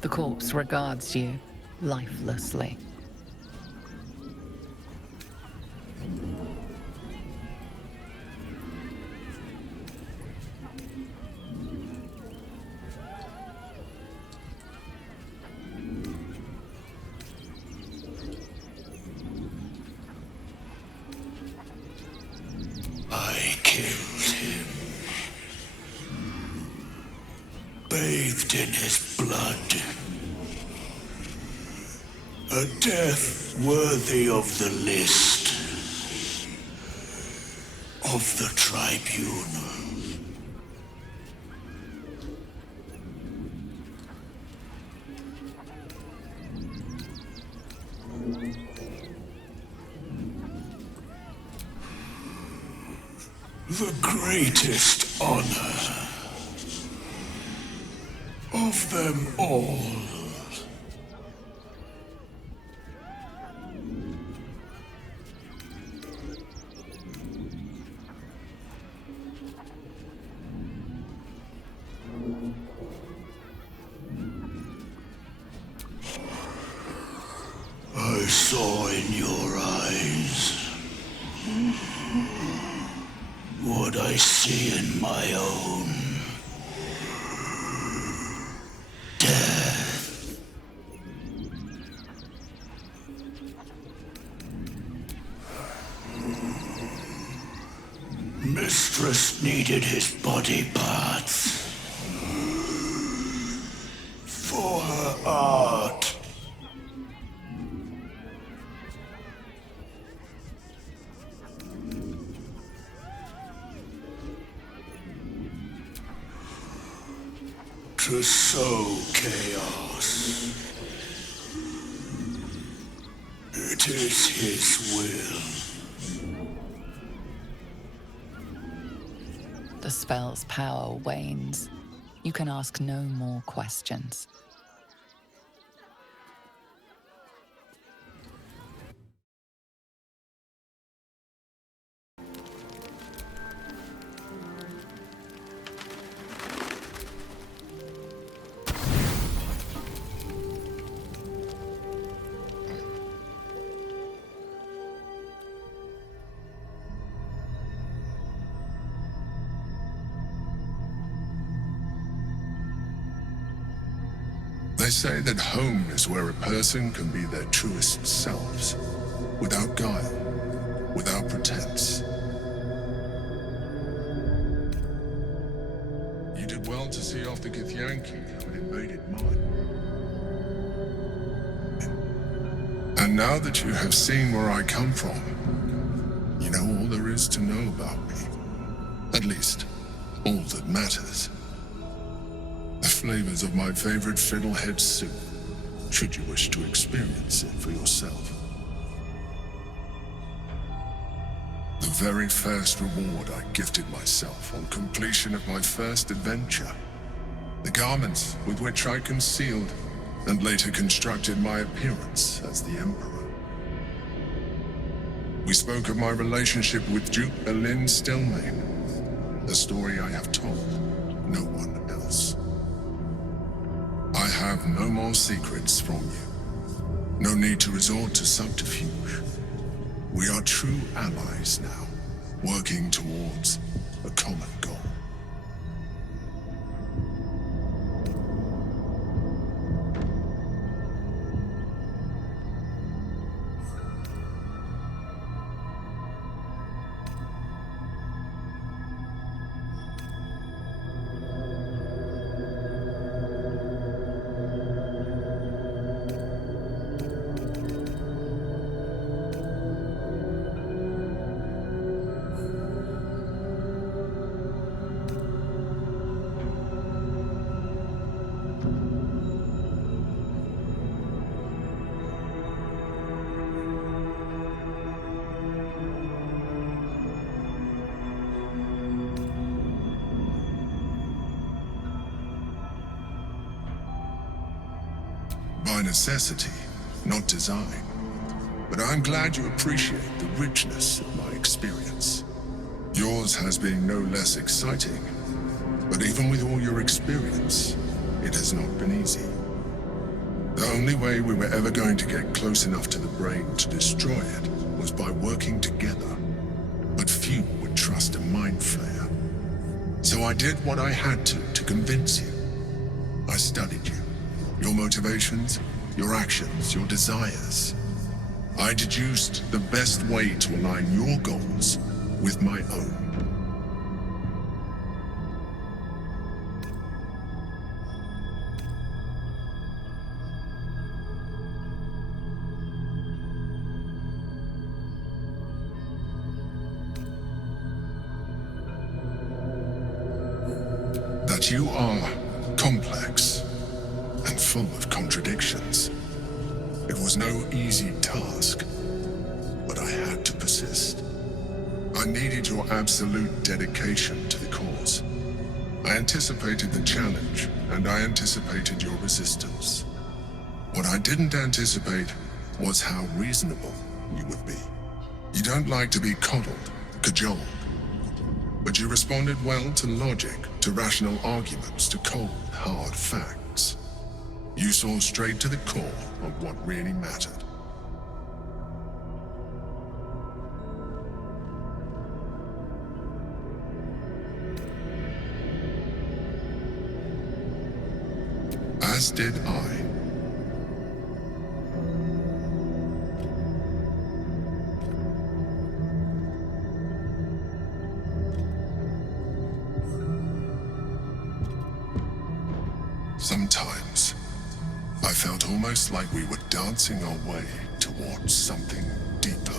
The corpse regards you lifelessly. I killed him. Bathed in his blood. A death worthy of the list. Of the tribunal. The greatest honor of them all. I saw in your eyes what I see in my own. Death. Mistress needed his body parts for her art. To sow chaos. It is his will. The spell's power wanes. You can ask no more questions. They say that home is where a person can be their truest selves, without guile, without pretense. You did well to see off the Githyanki who had invaded mine. And now that you have seen where I come from, you know all there is to know about me. At least, all that matters. The flavors of my favorite fiddlehead soup, should you wish to experience it for yourself. The very first reward I gifted myself on completion of my first adventure. The garments with which I concealed and later constructed my appearance as the Emperor. We spoke of my relationship with Duke Berlin Stillmain, a story I have told no one else. I have no more secrets from you. No need to resort to subterfuge. We are true allies now, working towards a common goal. By necessity, not design, but but I'm glad you appreciate the richness of my experience. Yours has been no less exciting, but even with all your experience, it has not been easy. The only way we were ever going to get close enough to the brain to destroy it was by working together, but few would trust a mind flayer. So I did what I had to convince you. I studied you, your motivations, your actions, your desires. I deduced the best way to align your goals with my own. That you are complex and full of contradictions. It was no easy task, but I had to persist. I needed your absolute dedication to the cause. I anticipated the challenge, and I anticipated your resistance. What I didn't anticipate was how reasonable you would be. You don't like to be coddled, cajoled, but you responded well to logic, to rational arguments, to cold, hard facts. You saw straight to the core of what really mattered. As did I. Sometimes, I felt almost like we were dancing our way towards something deeper.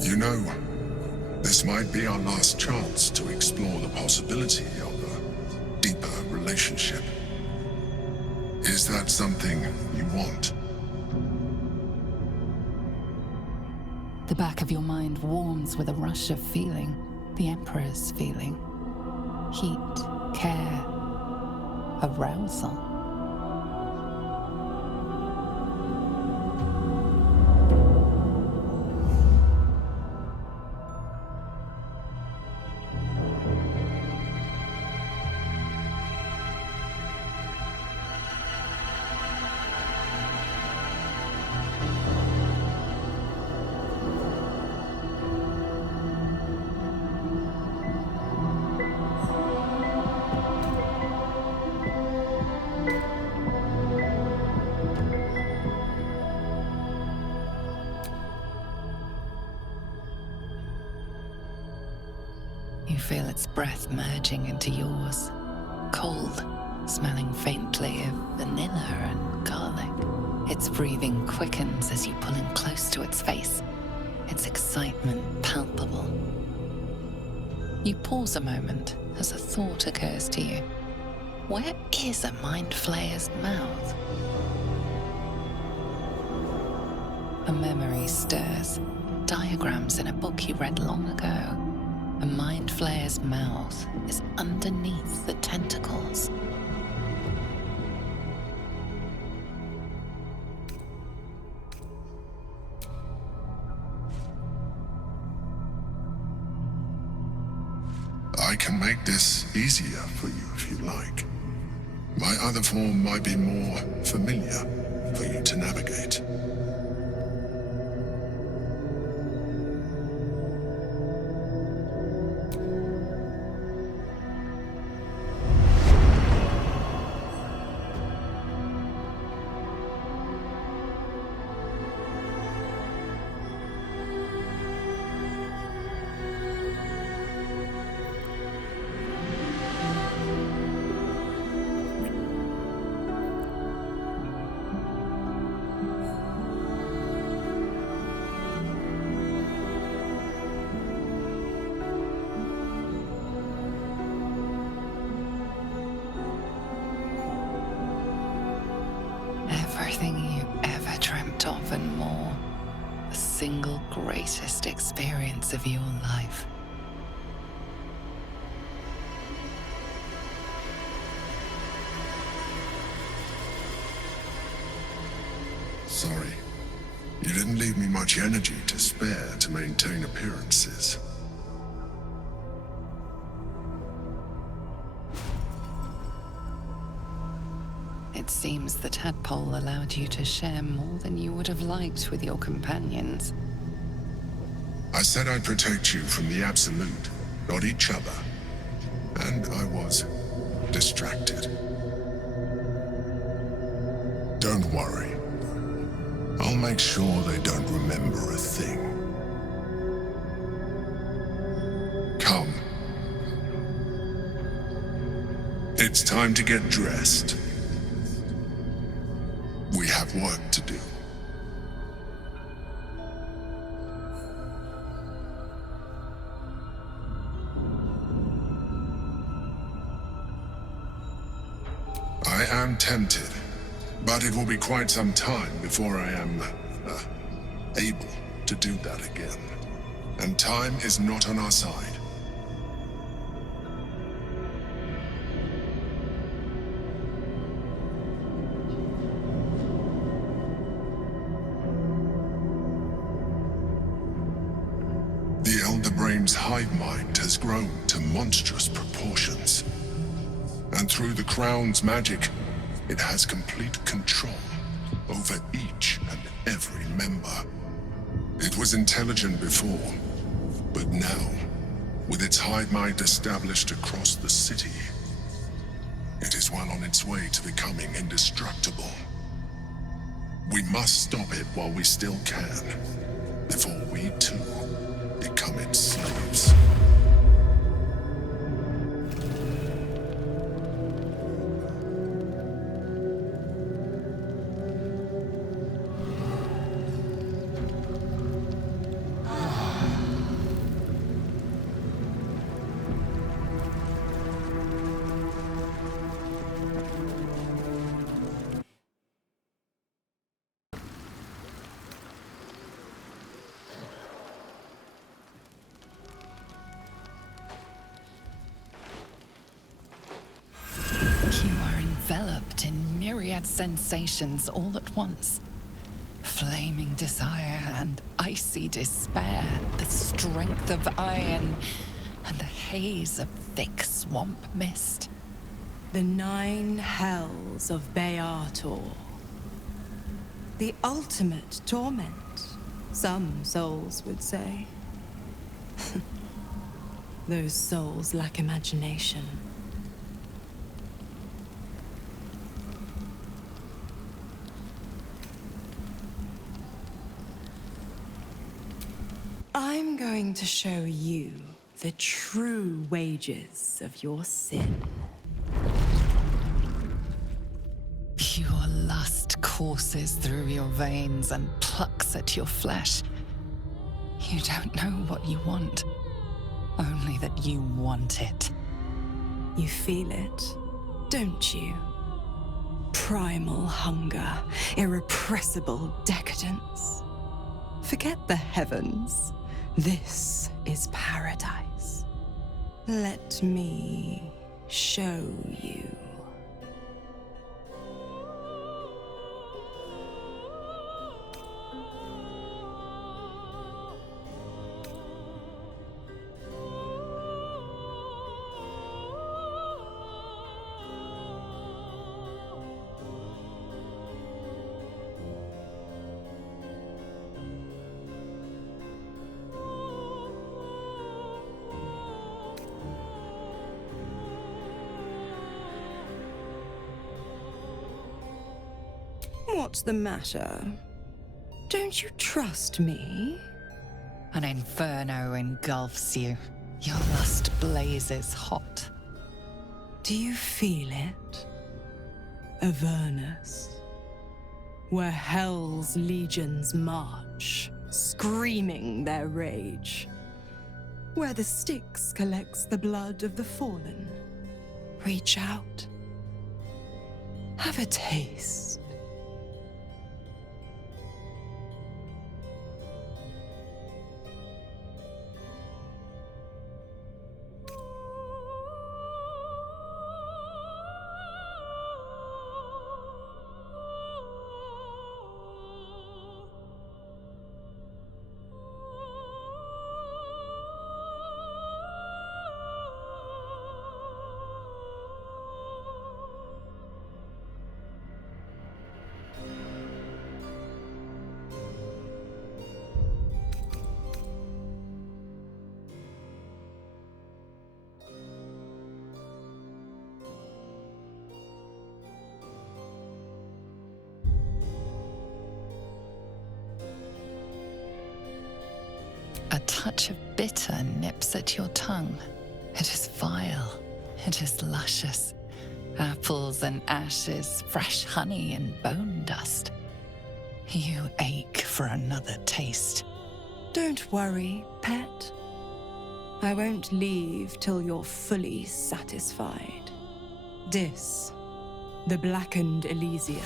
You know, this might be our last chance to explore the possibility of a deeper relationship. Is that something you want? The back of your mind warms with a rush of feeling, the Emperor's feeling. Heat, care, arousal. You feel its breath merging into yours, cold, smelling faintly of vanilla and garlic. Its breathing quickens as you pull in close to its face, its excitement palpable. You pause a moment as a thought occurs to you. Where is a mind flayer's mouth? A memory stirs, diagrams in a book you read long ago. A mind flayer's mouth is underneath the tentacles. I can make this easier for you if you like. My other form might be more familiar for you to navigate. single greatest experience of your life. Sorry. You didn't leave me much energy to spare to maintain appearances. It seems the tadpole allowed you to share more than you would have liked with your companions. I said I'd protect you from the Absolute, not each other. And I was distracted. Don't worry. I'll make sure they don't remember a thing. Come. It's time to get dressed. We have work to do. I am tempted, but it will be quite some time before I am able to do that again. And time is not on our side. The Elder Brain's hive mind has grown to monstrous proportions. And through the Crown's magic, it has complete control over each and every member. It was intelligent before, but now, with its hive mind established across the city, it is well on its way to becoming indestructible. We must stop it while we still can, before we too become its slaves. You are enveloped in myriad sensations all at once. Flaming desire and icy despair, the strength of iron, and the haze of thick swamp mist. The 9 hells of Beator. The ultimate torment, some souls would say. Those souls lack imagination. I'm going to show you the true wages of your sin. Pure lust courses through your veins and plucks at your flesh. You don't know what you want, only that you want it. You feel it, don't you? Primal hunger, irrepressible decadence. Forget the heavens. This is paradise. Let me show you. What's the matter? Don't you trust me? An inferno engulfs you. Your lust blazes hot. Do you feel it? Avernus, where hell's legions march, screaming their rage. Where the Styx collects the blood of the fallen. Reach out. Have a taste. touch of bitter nips at your tongue. It is vile. It is luscious. Apples and ashes, fresh honey and bone dust. You ache for another taste. Don't worry, pet. I won't leave till you're fully satisfied. Dis, the blackened Elysium.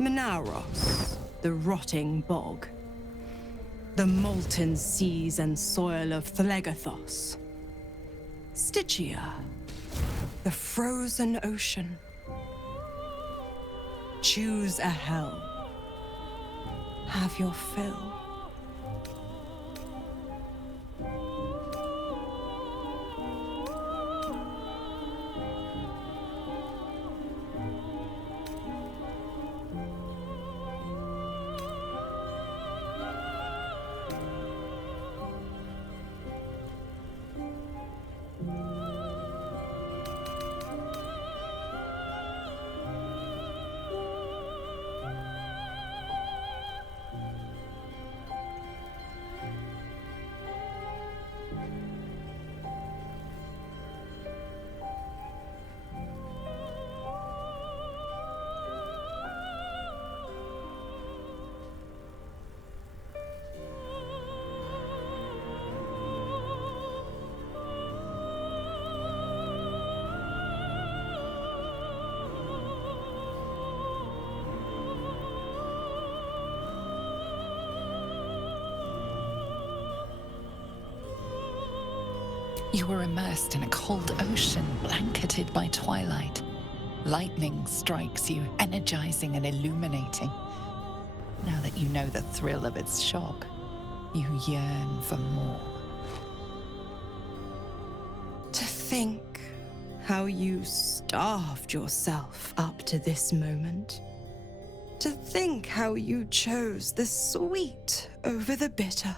Menauros, the rotting bog. The molten seas and soil of Thlegathos. Stygia, the frozen ocean. Choose a hell. Have your fill. You were immersed in a cold ocean blanketed by twilight. Lightning strikes you, energizing and illuminating. Now that you know the thrill of its shock, you yearn for more. To think how you starved yourself up to this moment. To think how you chose the sweet over the bitter.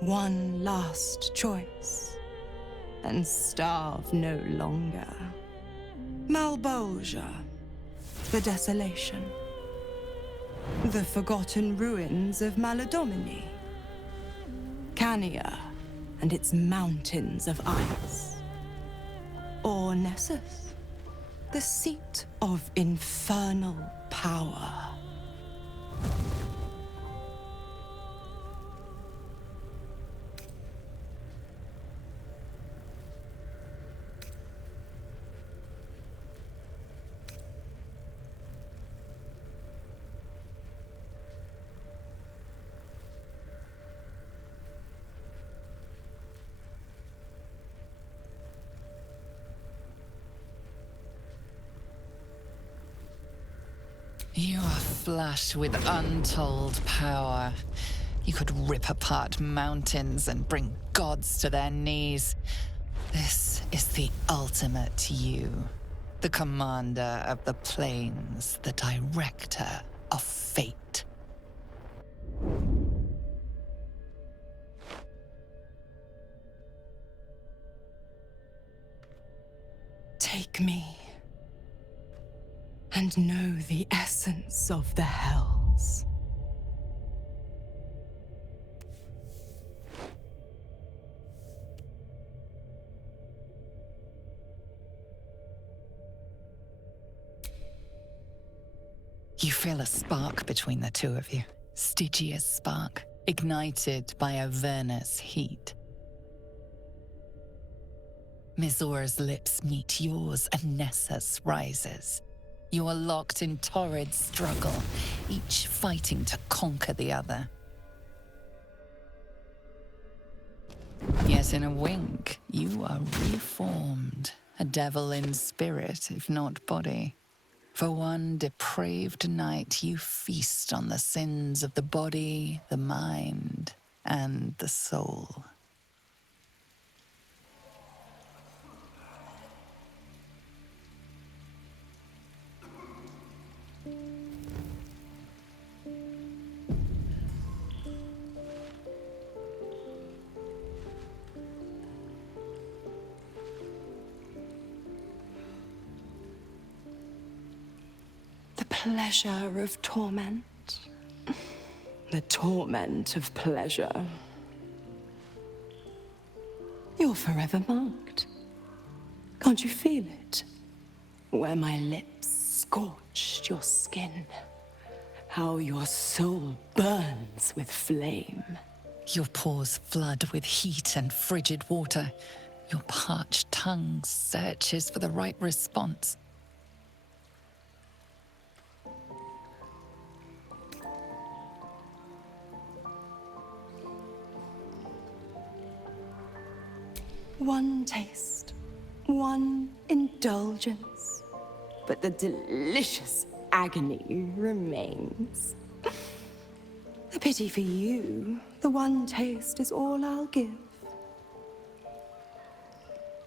One last choice. And starve no longer. Malbolgia, the desolation. The forgotten ruins of Maladomini. Cania and its mountains of ice. Or Nessus, the seat of infernal power. You are flush with untold power. You could rip apart mountains and bring gods to their knees. This is the ultimate you. The commander of the plains, the director of fate. Take me. And know the essence of the hells. You feel a spark between the two of you. Stygia's spark, ignited by Avernus heat. Mizora's lips meet yours and Nessus rises. You are locked in torrid struggle, each fighting to conquer the other. Yet in a wink, you are reformed, a devil in spirit, if not body. For one depraved night, you feast on the sins of the body, the mind, and the soul. The pleasure of torment. The torment of pleasure. You're forever marked. Can't you feel it? Where my lips scorched your skin. How your soul burns with flame. Your pores flood with heat and frigid water. Your parched tongue searches for the right response. One taste, one indulgence, but the delicious agony remains. A pity for you, the one taste is all I'll give.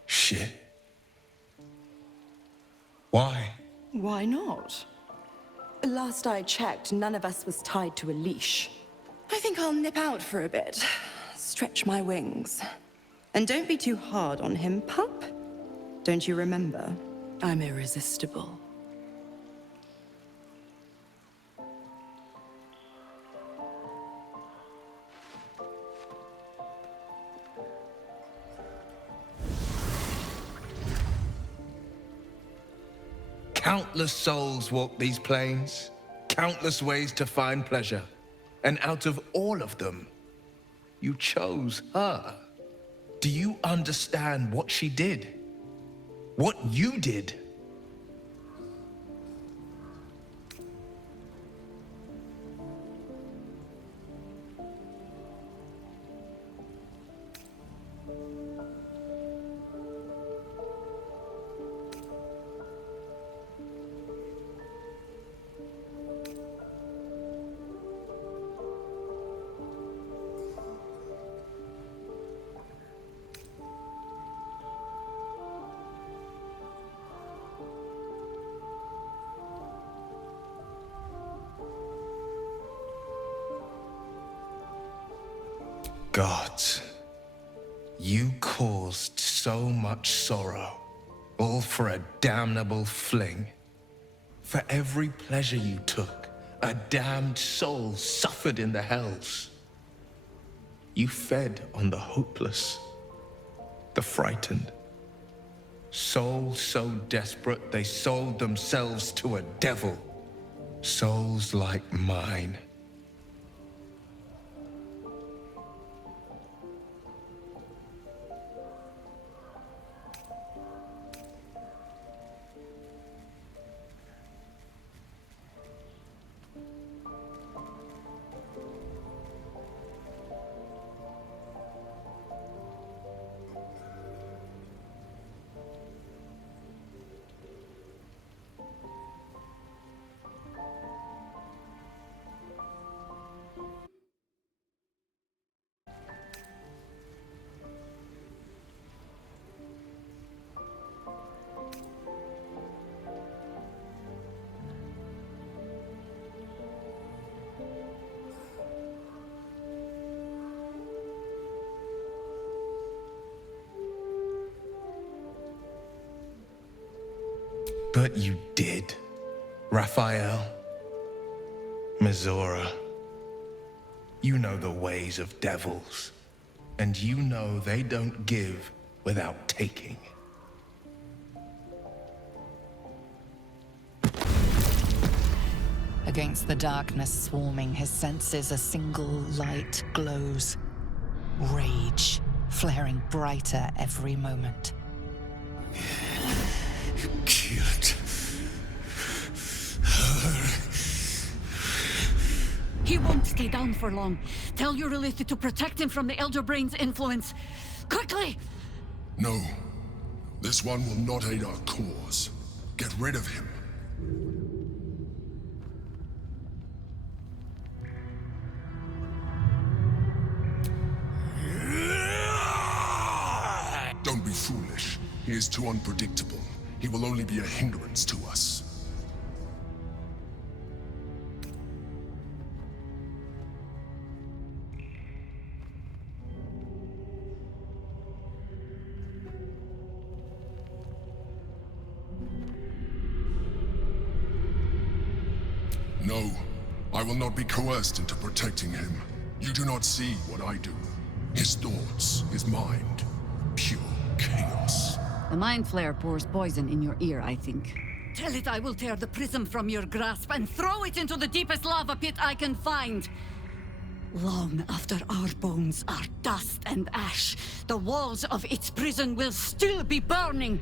Shit. Why? Why not? Last I checked, none of us was tied to a leash. I think I'll nip out for a bit, stretch my wings. And don't be too hard on him, pup. Don't you remember? I'm irresistible. Countless souls walk these plains, countless ways to find pleasure. And out of all of them, you chose her. Do you understand what she did? What you did? Gods, you caused so much sorrow, all for a damnable fling. For every pleasure you took, a damned soul suffered in the hells. You fed on the hopeless, the frightened. Souls so desperate they sold themselves to a devil. Souls like mine. But you did, Raphael. Mizora. You know the ways of devils, and you know they don't give without taking. Against the darkness swarming his senses, a single light glows. Rage, flaring brighter every moment. Killed her. He won't stay down for long. Tell your related to protect him from the Elder Brain's influence. Quickly! No. This one will not aid our cause. Get rid of him. Don't be foolish. He is too unpredictable. He will only be a hindrance to us. No, I will not be coerced into protecting him. You do not see what I do. His thoughts, his mind, pure. chaos. The mind flare pours poison in your ear, I think. Tell it I will tear the prism from your grasp and throw it into the deepest lava pit I can find. Long after our bones are dust and ash, the walls of its prison will still be burning.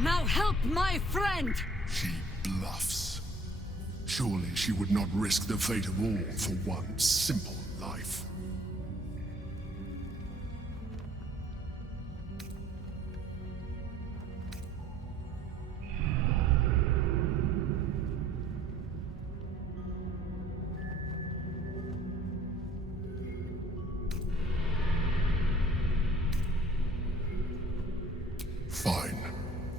Now help my friend! She bluffs. Surely she would not risk the fate of all for one simple life. Fine.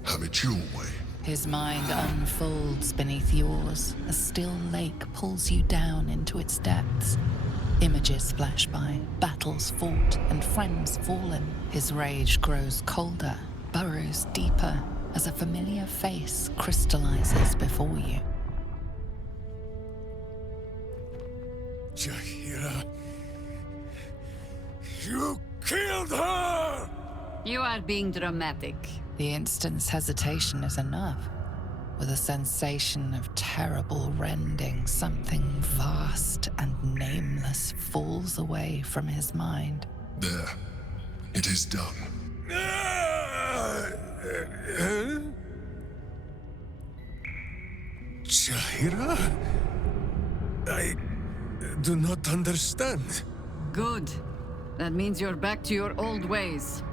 Have it your way. His mind unfolds beneath yours. A still lake pulls you down into its depths. Images flash by, battles fought, and friends fallen. His rage grows colder, burrows deeper, as a familiar face crystallizes before you. Jaheira, you killed her! You are being dramatic. The instant's hesitation is enough. With a sensation of terrible rending, something vast and nameless falls away from his mind. There. It is done. Jaheira? I do not understand. Good. That means you're back to your old ways.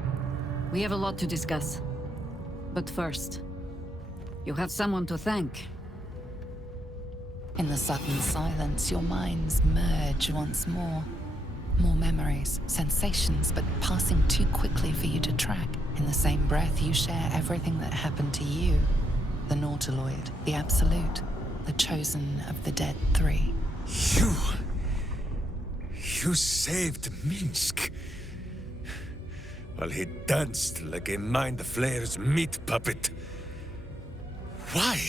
We have a lot to discuss. But first, you have someone to thank. In the sudden silence, your minds merge once more. More memories, sensations, but passing too quickly for you to track. In the same breath, you share everything that happened to you. The Nautiloid, the Absolute, the chosen of the Dead Three. You saved Minsk. While he danced like a Mind Flayer's meat puppet. Why?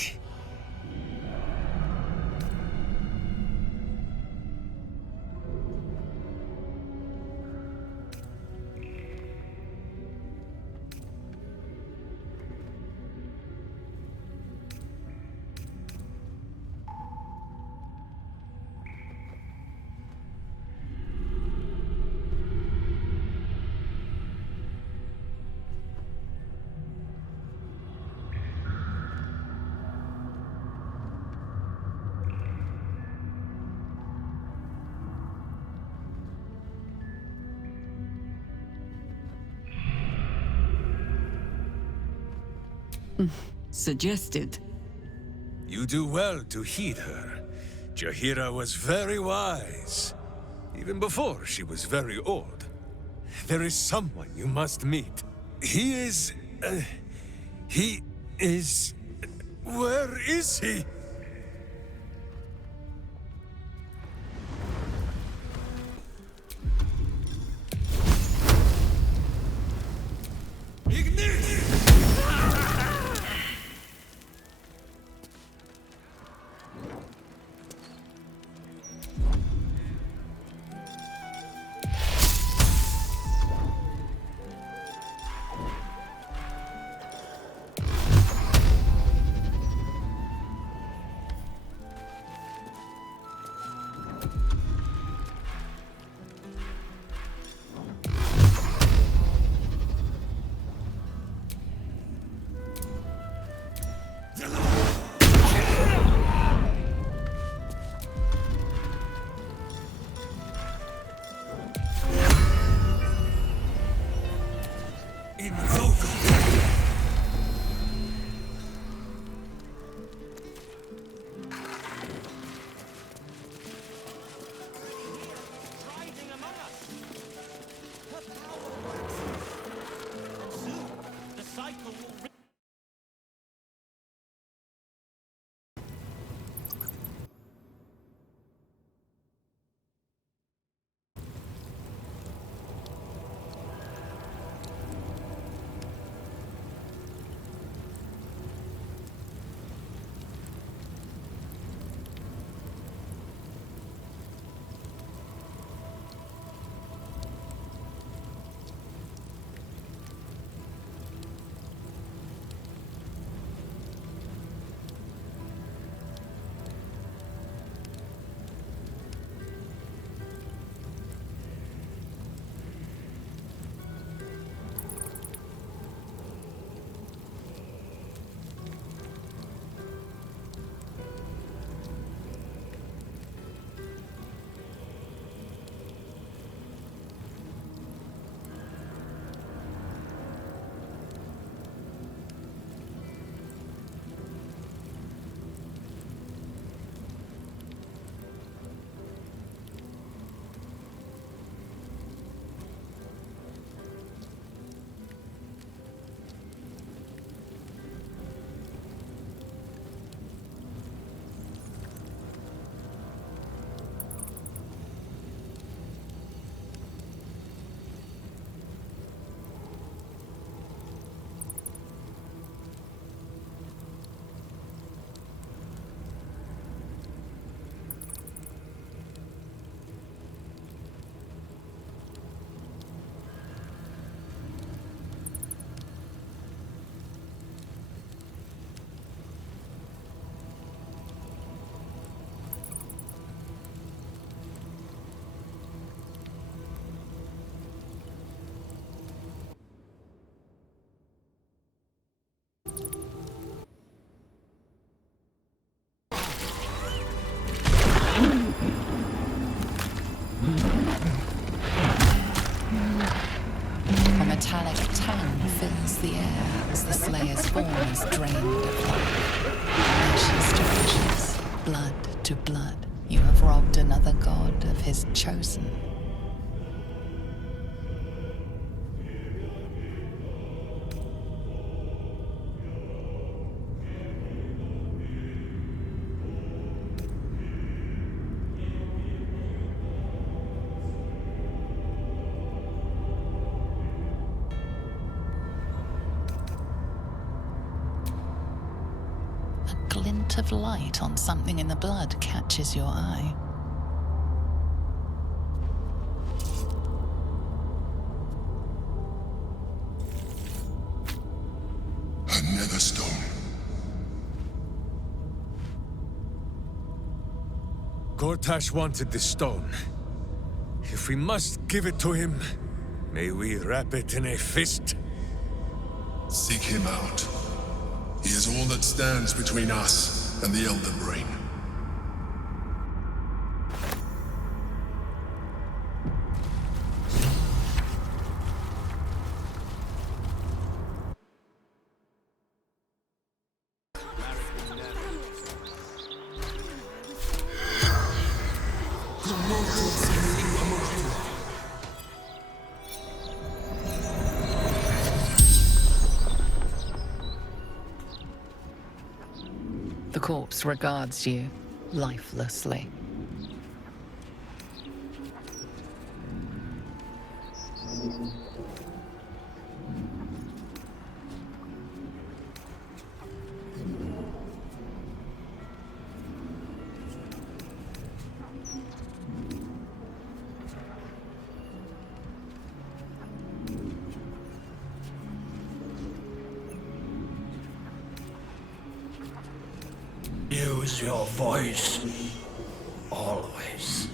Suggested. You do well to heed her. Jaheira was very wise. Even before she was very old. There is someone you must meet. He is... Where is he? A metallic tang fills the air as the Slayer's form is drained of life. Ashes to ashes, blood to blood, you have robbed another god of his chosen. A glint of light on something in the blood catches your eye. A nether stone. Gortash wanted the stone. If we must give it to him, may we wrap it in a fist? Seek him out. He is all that stands between us and the Elder Brain. The corpse regards you lifelessly. Use your voice. Always.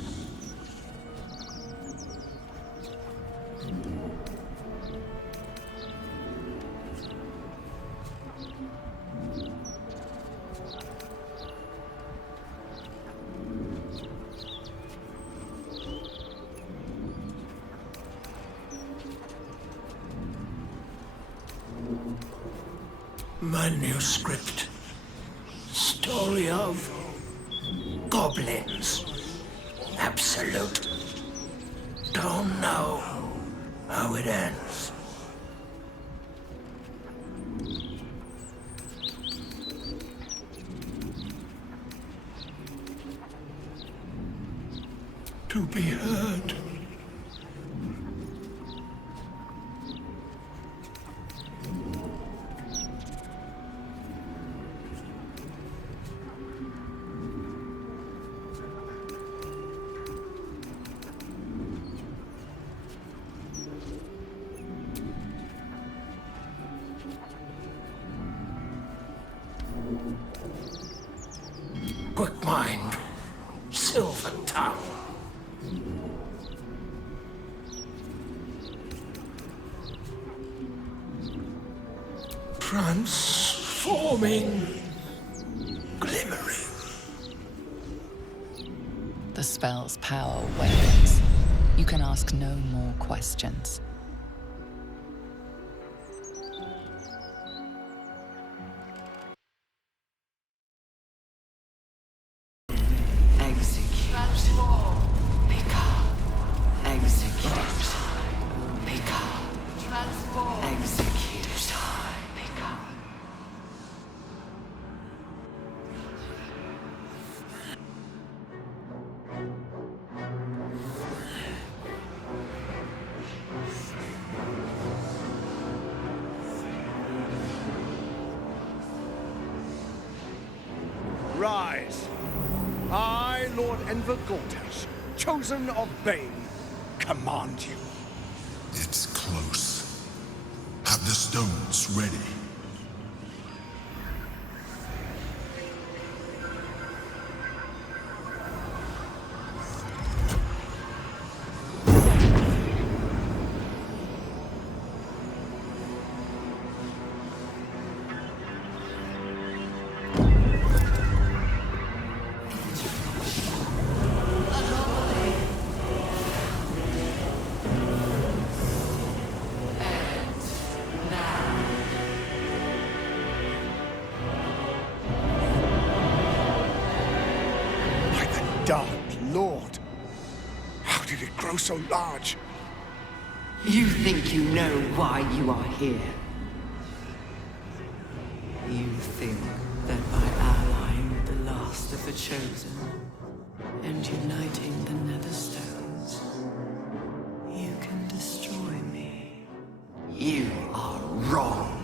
Manuscript. Story of goblins. Absolute. Don't know how it ends. To be heard. Quick mind, silver tongue. Transforming, glimmering. The spell's power wanes. You can ask no more questions. Rise. I, Lord Enver Gortash, chosen of Bane, command you. It's close. Have the stones ready. grow so large? You think you know why you are here? You think that by allying with the last of the Chosen and uniting the Netherstones, you can destroy me? You are wrong.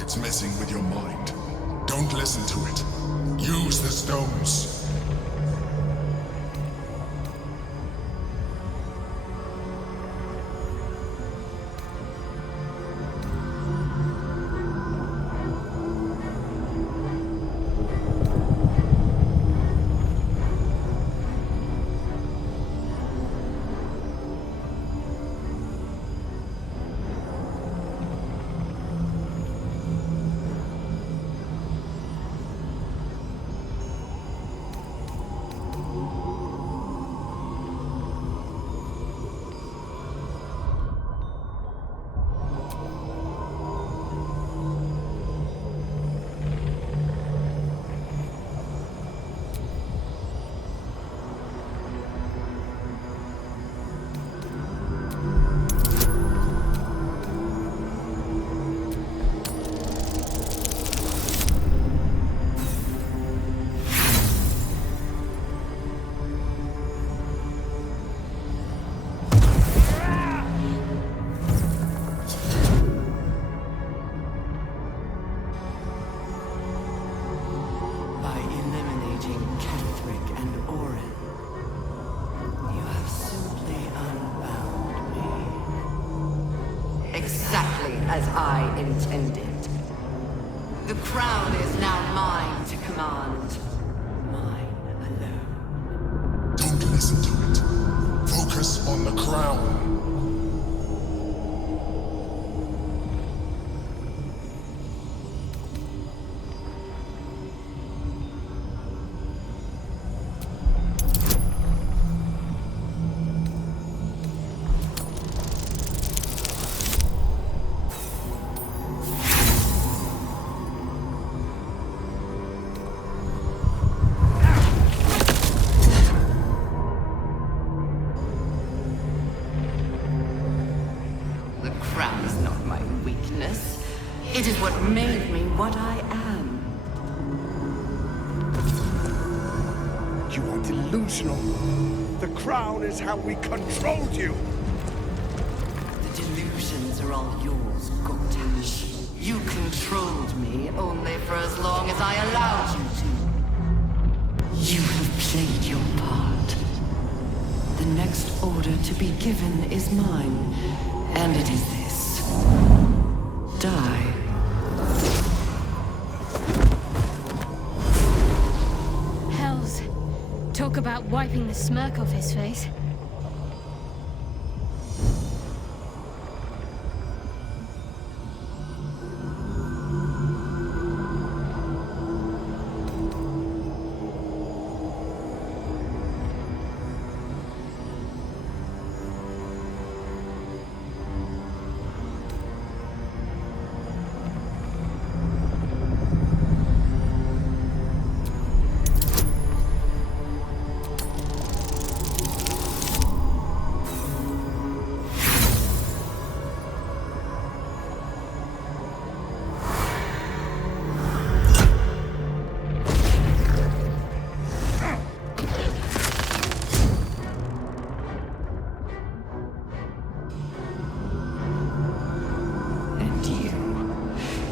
It's messing with your mind. Don't listen to it. Use the stones. Exactly as I intended. The crown is now mine to command. Mine alone. Don't listen to it. Focus on the crown. The crown is not my weakness. It is what made me what I am. You are delusional. The crown is how we controlled you. The delusions are all yours, Gortash. You controlled me only for as long as I allowed you to. You have played your part. The next order to be given is mine, and it is this. Die. Hells. Talk about wiping the smirk off his face.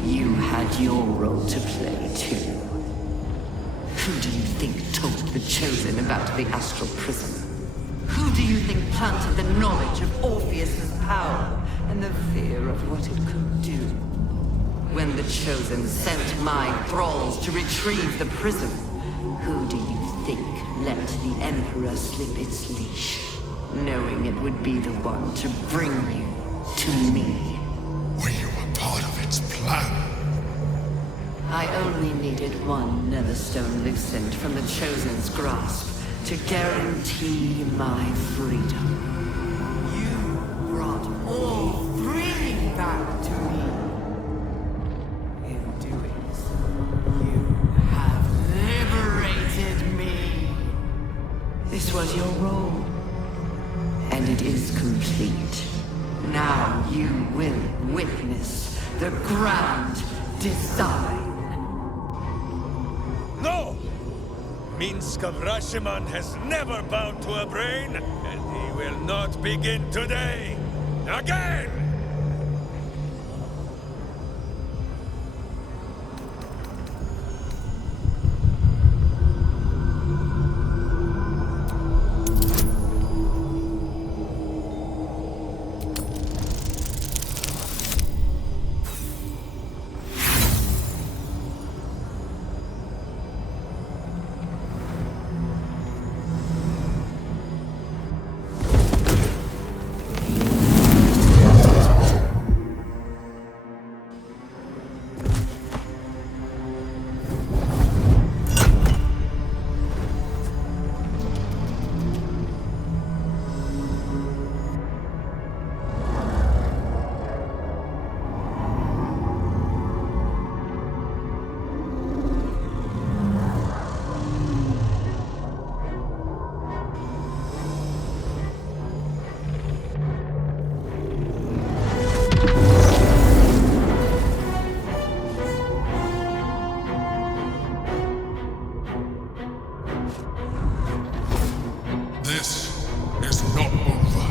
You had your role to play, too. Who do you think told the Chosen about the Astral Prism? Who do you think planted the knowledge of Orpheus's power and the fear of what it could do? when the Chosen sent my thralls to retrieve the prism. Who do you think let the Emperor slip its leash, knowing it would be the one to bring you to me? Were you a part of its plan? I only needed one Netherstone loosened from the Chosen's grasp to guarantee my freedom. You brought all three back to me. In doing so, you have liberated me. This was your role, and it is complete. Now you will witness the grand design. No! Minsk of Rashiman has never bowed to a brain, and he will not begin today! Again! This is not over.